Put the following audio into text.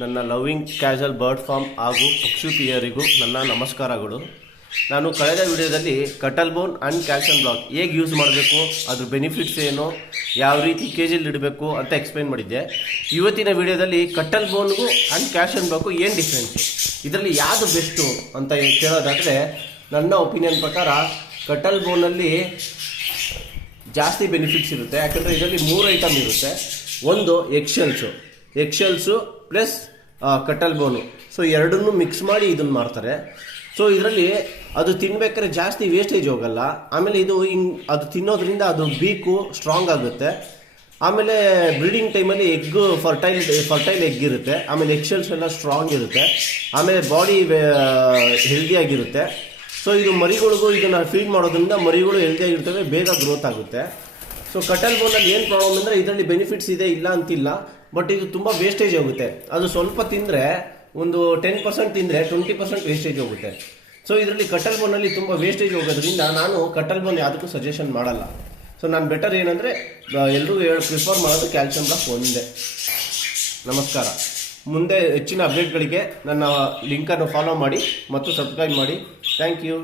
ನನ್ನ loving casual bird form ಹಾಗೂ ಪಕ್ಷಿ ಪ್ರಿಯರಿಗೂ ನನ್ನ ನಮಸ್ಕಾರಗಳು. ನಾನು ಕಳೆದ ವಿಡಿಯೋದಲ್ಲಿ ಕಟಲ್ ಬೋನ್ ಆ್ಯಂಡ್ ಕ್ಯಾಲ್ಸಿಯಂ ಬ್ಲಾಕ್ ಹೇಗೆ ಯೂಸ್ ಮಾಡಬೇಕು, ಅದ್ರ ಬೆನಿಫಿಟ್ಸ್ ಏನು, ಯಾವ ರೀತಿ ಕೆಜಿಲಿ ಇಡಬೇಕು ಅಂತ ಎಕ್ಸ್ಪ್ಲೈನ್ ಮಾಡಿದ್ದೆ. ಇವತ್ತಿನ ವಿಡಿಯೋದಲ್ಲಿ ಕಟಲ್ ಬೋನ್ಗೂ ಆ್ಯಂಡ್ ಕ್ಯಾಲ್ಸಿಯಂ ಬ್ಲಾಕು ಏನು ಡಿಫ್ರೆನ್ಸ್, ಇದರಲ್ಲಿ ಯಾವುದು ಬೆಸ್ಟು ಅಂತ ಕೇಳೋದಾದರೆ ನನ್ನ ಒಪಿನಿಯನ್ ಪ್ರಕಾರ ಕಟಲ್ ಬೋನಲ್ಲಿ ಜಾಸ್ತಿ ಬೆನಿಫಿಟ್ಸ್ ಇರುತ್ತೆ. ಯಾಕಂದರೆ ಇದರಲ್ಲಿ 3 ಐಟಮ್ ಇರುತ್ತೆ. ಒಂದು ಎಕ್ಶೆಲ್ಸು ಪ್ಲಸ್ ಕಟಲ್ ಬೋನು, ಸೊ ಎರಡನ್ನೂ ಮಿಕ್ಸ್ ಮಾಡಿ ಇದನ್ನು ಮಾಡ್ತಾರೆ. ಸೊ ಇದರಲ್ಲಿ ಅದು ತಿನ್ಬೇಕಾದ್ರೆ ಜಾಸ್ತಿ ವೇಸ್ಟೇಜ್ ಹೋಗಲ್ಲ. ಆಮೇಲೆ ಇದು ಅದು ತಿನ್ನೋದ್ರಿಂದ ಅದು ಬೀಕು ಸ್ಟ್ರಾಂಗ್ ಆಗುತ್ತೆ. ಆಮೇಲೆ ಬ್ರೀಡಿಂಗ್ ಟೈಮಲ್ಲಿ ಫರ್ಟೈಲ್ ಎಗ್ ಇರುತ್ತೆ. ಆಮೇಲೆ ಎಕ್ಶೆಲ್ಸ್ ಎಲ್ಲ ಸ್ಟ್ರಾಂಗ್ ಇರುತ್ತೆ. ಆಮೇಲೆ ಬಾಡಿ ಹೆಲ್ದಿಯಾಗಿರುತ್ತೆ. ಸೊ ಇದು ಮರಿಗಳಿಗೂ ಇದನ್ನು ಫೀಡ್ ಮಾಡೋದ್ರಿಂದ ಮರಿಗಳು ಹೆಲ್ದಿಯಾಗಿರ್ತವೆ, ಬೇಗ ಗ್ರೋತ್ ಆಗುತ್ತೆ. ಸೊ ಕಟಲ್ ಬೋನಲ್ಲಿ ಏನು ಪ್ರಾಬ್ಲಮ್ ಅಂದರೆ ಇದರಲ್ಲಿ ಬೆನಿಫಿಟ್ಸ್ ಇದೆ, ಇಲ್ಲ ಅಂತಿಲ್ಲ, ಬಟ್ ಇದು ತುಂಬ ವೇಸ್ಟೇಜ್ ಹೋಗುತ್ತೆ. ಅದು ಸ್ವಲ್ಪ ತಿಂದರೆ ಒಂದು 10% ತಿಂದರೆ 20% ವೇಸ್ಟೇಜ್ ಹೋಗುತ್ತೆ. ಸೊ ಇದರಲ್ಲಿ ಕಟಲ್ ಬೋನಲ್ಲಿ ತುಂಬ ವೇಸ್ಟೇಜ್ ಹೋಗೋದ್ರಿಂದ ನಾನು ಕಟಲ್ ಬೋನ್ ಯಾವುದಕ್ಕೂ ಸಜೆಷನ್ ಮಾಡಲ್ಲ. ಸೊ ನಾನು ಬೆಟರ್ ಏನಂದರೆ ಎಲ್ಲರೂ ಪ್ರಿಫರ್ ಮಾಡೋದು ಕ್ಯಾಲ್ಸಿಯಂ ಬ್ಲಾಕ್ ಒಂದೇ. ನಮಸ್ಕಾರ. ಮುಂದೆ ಹೆಚ್ಚಿನ ಅಪ್ಡೇಟ್ಗಳಿಗೆ ನನ್ನ ಲಿಂಕನ್ನು ಫಾಲೋ ಮಾಡಿ ಮತ್ತು ಸಬ್ಸ್ಕ್ರೈಬ್ ಮಾಡಿ. Thank you.